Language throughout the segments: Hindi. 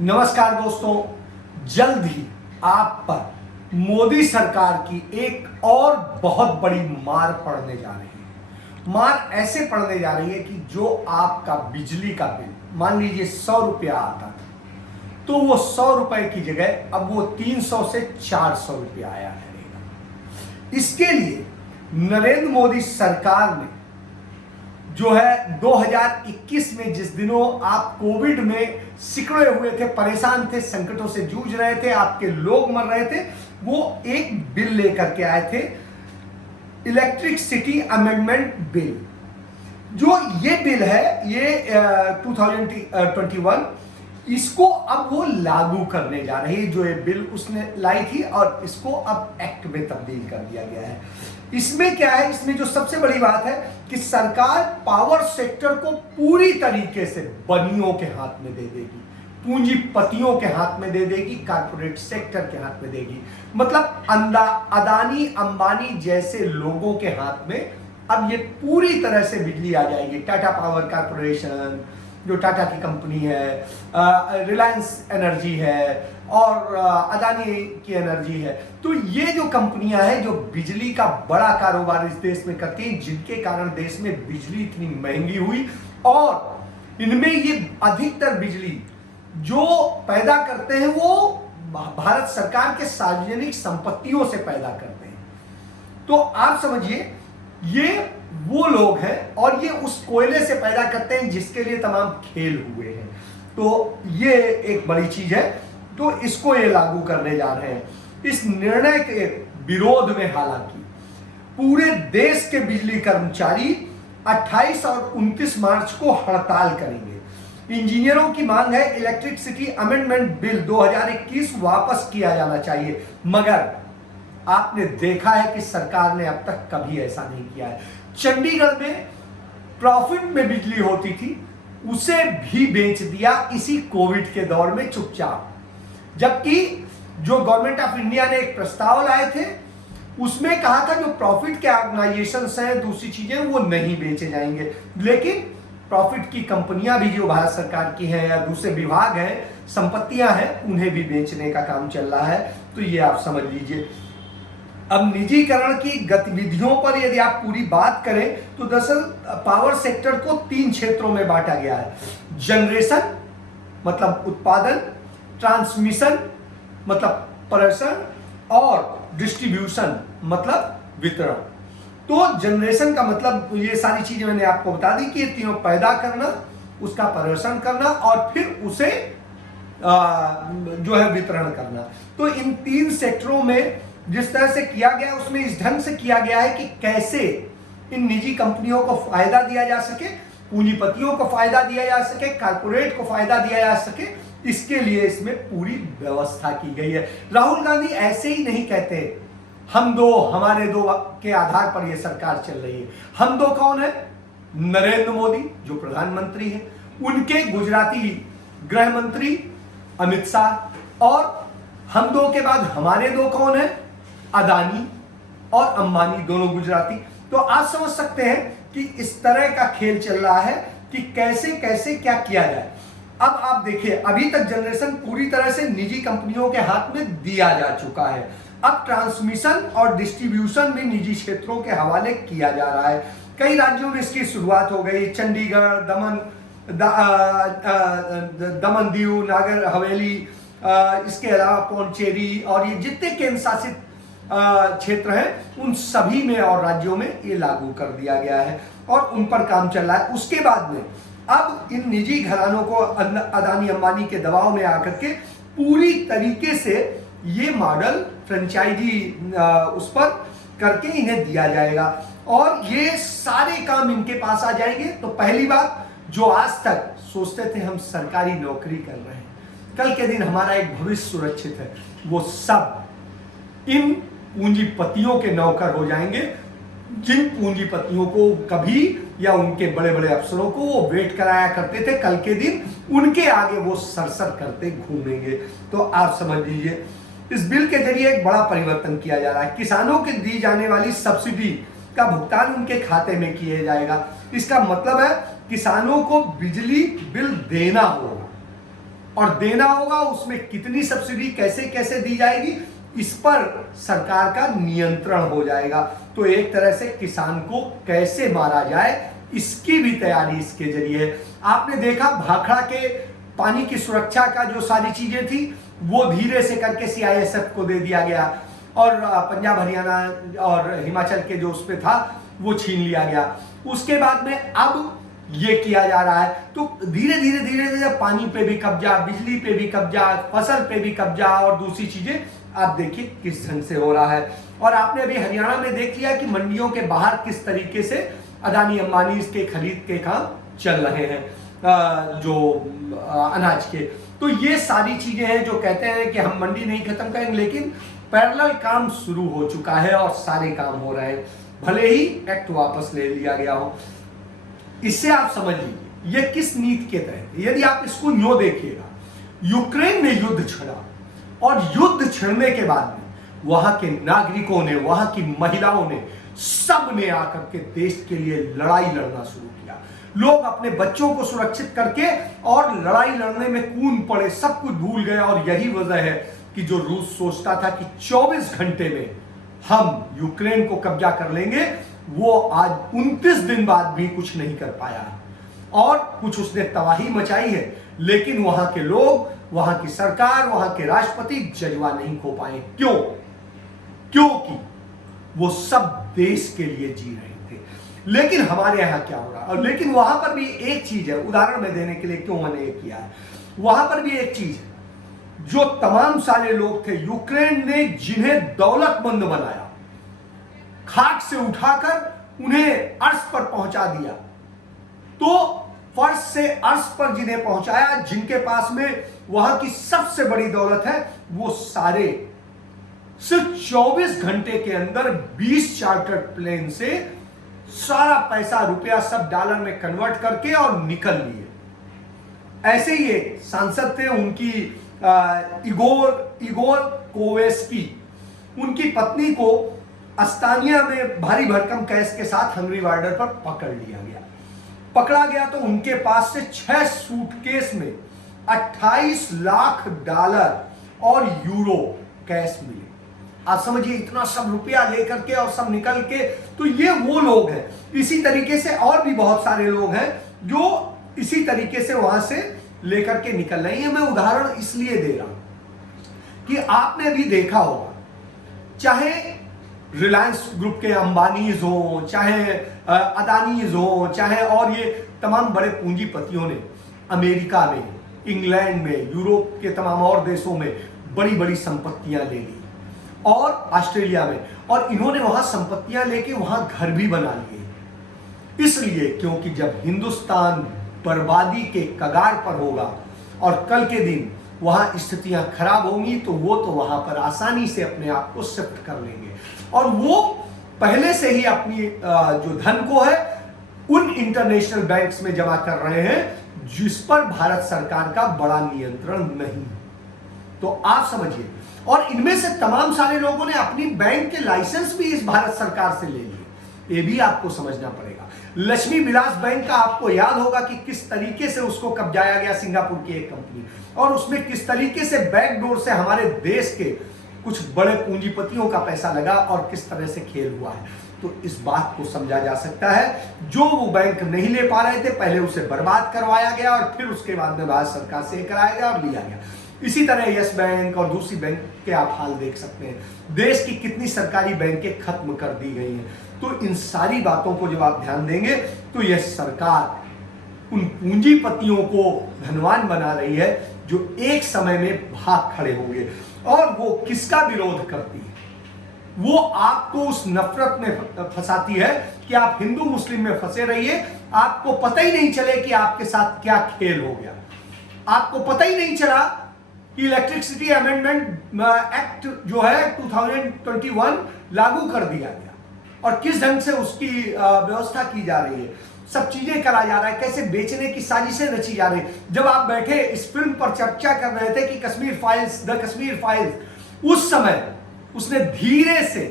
नमस्कार दोस्तों, जल्द ही आप पर मोदी सरकार की एक और बहुत बड़ी मार पड़ने जा रही है। मार ऐसे पड़ने जा रही है कि जो आपका बिजली का बिल मान लीजिए 100 रुपया आता था, तो वो 100 रुपए की जगह अब वो 300 से 400 रुपया आया करेगा। इसके लिए नरेंद्र मोदी सरकार ने जो है 2021 में जिस दिनों आप कोविड में सिकुड़े हुए थे, परेशान थे, संकटों से जूझ रहे थे, आपके लोग मर रहे थे, वो एक बिल लेकर के आए थे, इलेक्ट्रिसिटी अमेंडमेंट बिल। जो ये बिल है ये 2021, इसको अब वो लागू करने जा रही है। जो ये बिल उसने लाई थी और इसको अब एक्ट में तब्दील कर दिया गया है। इसमें क्या है, इसमें जो सबसे बड़ी बात है कि सरकार पावर सेक्टर को पूरी तरीके से बनियों के हाथ में दे देगी, पूंजीपतियों के हाथ में दे देगी, कारपोरेट सेक्टर के हाथ में देगी। मतलब अदानी अंबानी जैसे लोगों के हाथ में अब ये पूरी तरह से बिजली आ जाएगी। टाटा पावर कारपोरेशन जो टाटा की कंपनी है, रिलायंस एनर्जी है और अदानी की एनर्जी है, तो ये जो कंपनियां हैं जो बिजली का बड़ा कारोबार इस देश में करती हैं, जिनके कारण देश में बिजली इतनी महंगी हुई और इनमें ये अधिकतर बिजली जो पैदा करते हैं वो भारत सरकार के सार्वजनिक संपत्तियों से पैदा करते हैं। तो आप समझिए ये वो लोग हैं और ये उस कोयले से पैदा करते हैं जिसके लिए तमाम खेल हुए हैं। तो ये एक बड़ी चीज है, तो इसको ये लागू करने जा रहे हैं। इस निर्णय के विरोध में हालांकि पूरे देश के बिजली कर्मचारी 28 और 29 मार्च को हड़ताल करेंगे। इंजीनियरों की मांग है इलेक्ट्रिसिटी अमेंडमेंट बिल 2021 वापस किया जाना चाहिए, मगर आपने देखा है कि सरकार ने अब तक कभी ऐसा नहीं किया है। चंडीगढ़ में प्रॉफिट में बिजली होती थी, उसे भी बेच दिया इसी कोविड के दौर में चुपचाप। जबकि जो गवर्नमेंट ऑफ इंडिया ने एक प्रस्ताव लाए थे उसमें कहा था जो प्रॉफिट के ऑर्गेनाइजेशंस हैं, दूसरी चीजें वो नहीं बेचे जाएंगे, लेकिन प्रॉफिट की कंपनियां भी जो भारत सरकार की हैं या दूसरे विभाग हैं, संपत्तियां हैं, उन्हें भी बेचने का काम चल रहा है। तो ये आप समझ लीजिए। अब निजीकरण की गतिविधियों पर यदि आप पूरी बात करें तो दरअसल पावर सेक्टर को 3 क्षेत्रों में बांटा गया है। जनरेशन मतलब उत्पादन, ट्रांसमिशन मतलब प्रसारण और डिस्ट्रीब्यूशन मतलब वितरण। तो जनरेशन का मतलब ये सारी चीजें मैंने आपको बता दी कि ये तीनों पैदा करना, उसका प्रसारण करना और फिर उसे जो है वितरण करना। तो इन 3 सेक्टरों में जिस तरह से किया गया उसमें इस ढंग से किया गया है कि कैसे इन निजी कंपनियों को फायदा दिया जा सके, पूंजीपतियों को फायदा दिया जा सके, कारपोरेट को फायदा दिया जा सके, इसके लिए इसमें पूरी व्यवस्था की गई है। राहुल गांधी ऐसे ही नहीं कहते हम दो हमारे दो के आधार पर यह सरकार चल रही है। हम दो कौन है? नरेंद्र मोदी जो प्रधानमंत्री है, उनके गुजराती गृह मंत्री अमित शाह, और हम दो के बाद हमारे दो कौन है? अदानी और अंबानी, दोनों गुजराती। तो आप समझ सकते हैं कि इस तरह का खेल चल रहा है कि कैसे कैसे क्या किया जाए। अब आप देखिए, अभी तक जनरेशन पूरी तरह से निजी कंपनियों के हाथ में दिया जा चुका है। अब ट्रांसमिशन और डिस्ट्रीब्यूशन भी निजी क्षेत्रों के हवाले किया जा रहा है। कई राज्यों में इसकी शुरुआत हो गई, चंडीगढ़, दमन दीव, नागर हवेली, इसके अलावा पौंडीचेरी और ये जितने केंद्र शासित क्षेत्र हैं उन सभी में और राज्यों में ये लागू कर दिया गया है और उन पर काम चल रहा है। उसके बाद में अब इन निजी घरानों को अदानी अंबानी के दबाव में आकर के पूरी तरीके से ये मॉडल फ्रेंचाइजी उस पर करके इन्हें दिया जाएगा और ये सारे काम इनके पास आ जाएंगे। तो पहली बात, जो आज तक सोचते थे हम सरकारी नौकरी कर रहे हैं, कल के दिन हमारा एक भविष्य सुरक्षित है, वो सब इन पूंजीपतियों के नौकर हो जाएंगे, जिन पूंजीपतियों को कभी या उनके बड़े बड़े अफसरों को वो वेट कराया करते थे, कल के दिन उनके आगे वो सरसर करते घूमेंगे। तो आप समझ लीजिए इस बिल के जरिए एक बड़ा परिवर्तन किया जा रहा है। किसानों को दी जाने वाली सब्सिडी का भुगतान उनके खाते में किया जाएगा। इसका मतलब है किसानों को बिजली बिल देना होगा, और देना होगा, उसमें कितनी सब्सिडी कैसे कैसे दी जाएगी, इस पर सरकार का नियंत्रण हो जाएगा। तो एक तरह से किसान को कैसे मारा जाए इसकी भी तैयारी इसके जरिए है। आपने देखा भाखड़ा के पानी की सुरक्षा का जो सारी चीजें थी वो धीरे से करके सीआईएसएफ को दे दिया गया, और पंजाब हरियाणा और हिमाचल के जो उस पे था वो छीन लिया गया। उसके बाद में अब ये किया जा रहा है। तो धीरे धीरे धीरे धीरे पानी पे भी कब्जा, बिजली पे भी कब्जा, फसल पे भी कब्जा, और दूसरी चीजें आप देखिए किस ढंग से हो रहा है। और आपने अभी हरियाणा में देख लिया कि मंडियों के बाहर किस तरीके से अदानी अंबानी के खरीद के काम चल रहे हैं, जो अनाज के। तो ये सारी चीजें हैं जो कहते हैं कि हम मंडी नहीं खत्म करेंगे, लेकिन पैरेलल काम शुरू हो चुका है और सारे काम हो रहे हैं, भले ही एक्ट वापस ले लिया गया हो। इससे आप समझ लीजिए ये किस नीति के तहत। यदि आप इसको न्यो देखिएगा, यूक्रेन में युद्ध छिड़ा और युद्ध छिड़ने के बाद में वहां के नागरिकों ने, वहां की महिलाओं ने, सब ने आकर के देश के लिए लड़ाई लड़ना शुरू किया। लोग अपने बच्चों को सुरक्षित करके और लड़ाई लड़ने में कूद पड़े, सब कुछ भूल गए। और यही वजह है कि जो रूस सोचता था कि 24 घंटे में हम यूक्रेन को कब्जा कर लेंगे, वो आज 29 दिन बाद भी कुछ नहीं कर पाया और कुछ उसने तबाही मचाई है। लेकिन वहां के लोग, वहां की सरकार, वहां के राष्ट्रपति जज्बा नहीं खो पाए। क्यों? क्योंकि वो सब देश के लिए जी रहे थे। लेकिन हमारे यहां क्या हो रहा है, और लेकिन वहां पर भी एक चीज है, उदाहरण में देने के लिए क्यों मैंने ये किया है, वहां पर भी एक चीज है, जो तमाम सारे लोग थे यूक्रेन ने जिन्हें दौलतमंद बनाया, खाक से उठाकर उन्हें अर्श पर पहुंचा दिया। तो फर्श से अर्श पर जिन्हें पहुंचाया, जिनके पास में वहां की सबसे बड़ी दौलत है, वो सारे सिर्फ 24 घंटे के अंदर 20 चार्टर्ड प्लेन से सारा पैसा, रुपया सब डॉलर में कन्वर्ट करके और निकल लिए। ऐसे ही एक सांसद थे, उनकी इगोर कोवेस्की, उनकी पत्नी को अस्तानिया में भारी भरकम कैश के साथ हंगरी बॉर्डर पर पकड़ लिया गया। पकड़ा गया तो उनके पास से 6 सूटकेस में 28 लाख डॉलर और यूरो कैश मिले। आप समझिए, इतना सब रुपया लेकर के और सब निकल के। तो ये वो लोग हैं। इसी तरीके से और भी बहुत सारे लोग हैं जो इसी तरीके से वहां से लेकर के निकल रहे हैं। मैं उदाहरण इसलिए दे रहा हूं कि आपने भी देखा होगा, चाहे रिलायंस ग्रुप के अंबानीज हो, चाहे अदानीज हो, चाहे और ये तमाम बड़े पूंजीपतियों ने अमेरिका में, इंग्लैंड में, यूरोप के तमाम और देशों में बड़ी बड़ी संपत्तियां ले ली, और ऑस्ट्रेलिया में, और इन्होंने वहां संपत्तियां लेके वहां घर भी बना लिए। इसलिए क्योंकि जब हिंदुस्तान बर्बादी के कगार पर होगा और कल के दिन वहां स्थितियां खराब होंगी, तो वो तो वहां पर आसानी से अपने आप को शिफ्ट कर लेंगे, और वो पहले से ही अपनी जो धन को है उन इंटरनेशनल बैंक्स में जमा कर रहे हैं जिस पर भारत सरकार का बड़ा नियंत्रण नहीं। तो आप समझिए, और इनमें से तमाम सारे लोगों ने अपनी बैंक के लाइसेंस भी इस भारत सरकार से ले लिए। ये भी आपको समझना पड़ेगा। लक्ष्मी विलास बैंक का आपको याद होगा कि किस तरीके से उसको कब्जाया गया, सिंगापुर की एक कंपनी, और उसमें किस तरीके से बैकडोर से हमारे देश के कुछ बड़े पूंजीपतियों का पैसा लगा और किस तरह से खेल हुआ है। तो इस बात को समझा जा सकता है, जो वो बैंक नहीं ले पा रहे थे पहले उसे बर्बाद करवाया गया और फिर उसके बाद में भारत सरकार से कराया गया और लिया गया। इसी तरह यस बैंक और दूसरी बैंक के आप हाल देख सकते हैं। देश की कितनी सरकारी बैंकें खत्म कर दी गई हैं। तो इन सारी बातों को जब आप ध्यान देंगे तो यह सरकार उन पूंजीपतियों को धनवान बना रही है जो एक समय में भाग खड़े होंगे। और वो किसका विरोध करती है? वो आपको उस नफरत में फंसाती है कि आप हिंदू मुस्लिम में फंसे रहिए, आपको पता ही नहीं चले कि आपके साथ क्या खेल हो गया। आपको पता ही नहीं चला कि इलेक्ट्रिसिटी अमेंडमेंट एक्ट जो है 2021 लागू कर दिया गया और किस ढंग से उसकी व्यवस्था की जा रही है, सब चीजें करा जा रहा है, कैसे बेचने की साजिशें रची जा रही है। जब आप बैठे इस फिल्म पर चर्चा कर रहे थे कि Kashmir files, the Kashmir files, उस समय उसने धीरे से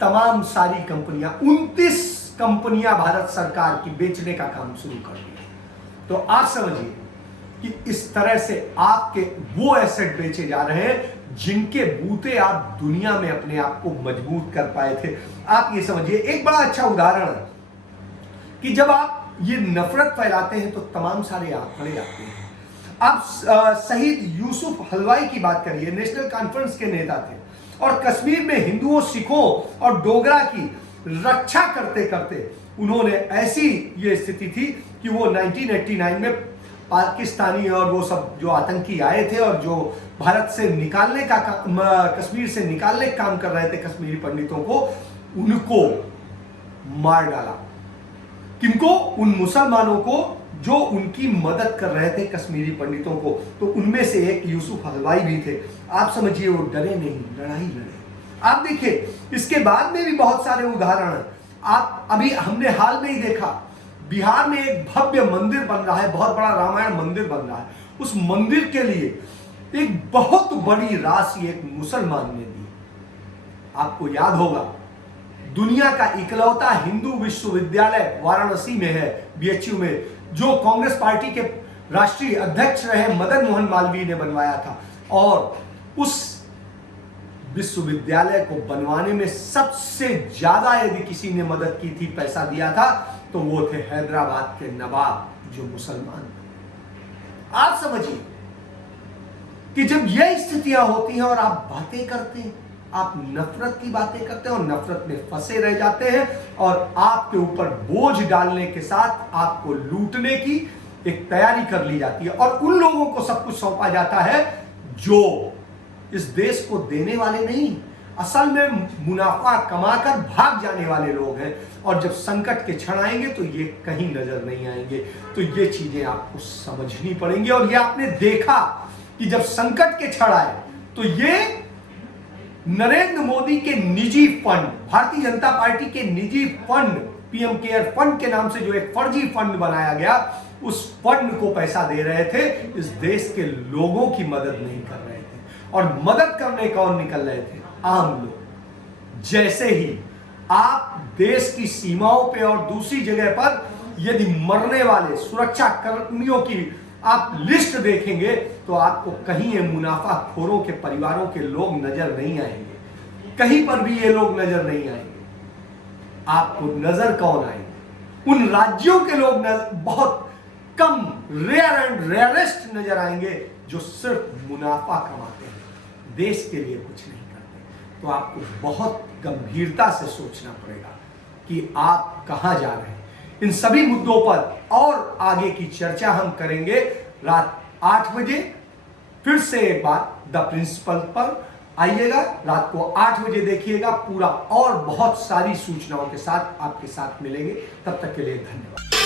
तमाम सारी कंपनियां, 29 कंपनियां भारत सरकार की बेचने का काम शुरू कर दिया। तो आप समझिए कि इस तरह से आपके वो एसेट बेचे जा रहे हैं जिनके बूते आप दुनिया में अपने आप को मजबूत कर पाए थे। आप ये समझिए, एक बड़ा अच्छा उदाहरण है कि जब आप ये नफरत फैलाते हैं तो तमाम सारे आंकड़े आते हैं। आप शहीद यूसुफ हलवाई की बात करिए, नेशनल कॉन्फ्रेंस के नेता थे और कश्मीर में हिंदुओं, सिखों और डोगरा की रक्षा करते करते उन्होंने ऐसी ये स्थिति थी कि वो 1989 में पाकिस्तानी और वो सब जो आतंकी आए थे और जो भारत से निकालने का कश्मीर से निकालने का काम कर रहे थे कश्मीरी पंडितों को, उनको मार डाला। किनको? उन मुसलमानों को जो उनकी मदद कर रहे थे कश्मीरी पंडितों को। तो उनमें से एक यूसुफ हलवाई भी थे। आप समझिए, वो डरे नहीं, लड़ाई लड़े। आप देखिए, इसके बाद में भी बहुत सारे उदाहरण हैं। आप अभी हमने हाल में ही देखा, बिहार में एक भव्य मंदिर बन रहा है, बहुत बड़ा रामायण मंदिर बन रहा है। उस मंदिर के लिए एक बहुत बड़ी राशि एक मुसलमान ने दी। आपको याद होगा, दुनिया का इकलौता हिंदू विश्वविद्यालय वाराणसी में है, बीएचयू में, जो कांग्रेस पार्टी के राष्ट्रीय अध्यक्ष रहे मदन मोहन मालवीय ने बनवाया था। और उस विश्वविद्यालय को बनवाने में सबसे ज्यादा यदि किसी ने मदद की थी, पैसा दिया था, तो वो थे हैदराबाद के नवाब, जो मुसलमान थे। आप समझिए कि जब यह स्थितियां होती हैं और आप बातें करते हैं, आप नफरत की बातें करते हैं और नफरत में फंसे रह जाते हैं और आपके ऊपर बोझ डालने के साथ आपको लूटने की एक तैयारी कर ली जाती है और उन लोगों को सब कुछ सौंपा जाता है जो इस देश को देने वाले नहीं, असल में मुनाफा कमाकर भाग जाने वाले लोग हैं। और जब संकट के क्षण आएंगे तो ये कहीं नजर नहीं आएंगे। तो ये चीजें आपको समझनी पड़ेंगी। और ये आपने देखा कि जब संकट के क्षण आए तो ये नरेंद्र मोदी के निजी फंड, भारतीय जनता पार्टी के निजी फंड, पीएम केयर फंड के नाम से जो एक फर्जी फंड बनाया गया, उस फंड को पैसा दे रहे थे, इस देश के लोगों की मदद नहीं कर रहे थे। और मदद करने कौन निकल रहे थे? आम लोग। जैसे ही आप देश की सीमाओं पे और दूसरी जगह पर यदि मरने वाले सुरक्षा कर्मियों की आप लिस्ट देखेंगे तो आपको कहीं ये मुनाफाखोरों के परिवारों के लोग नजर नहीं आएंगे, कहीं पर भी ये लोग नजर नहीं आएंगे। आपको नजर कौन आएंगे? उन राज्यों के लोग बहुत कम, रेयर एंड रेयरेस्ट नजर आएंगे जो सिर्फ मुनाफा कमाते हैं, देश के लिए कुछ नहीं करते। तो आपको बहुत गंभीरता से सोचना पड़ेगा कि आप कहां जा रहे हैं। इन सभी मुद्दों पर और आगे की चर्चा हम करेंगे रात 8 बजे। फिर से एक बार द प्रिंसिपल पर आइएगा, रात को 8 बजे देखिएगा। पूरा और बहुत सारी सूचनाओं के साथ आपके साथ मिलेंगे। तब तक के लिए धन्यवाद।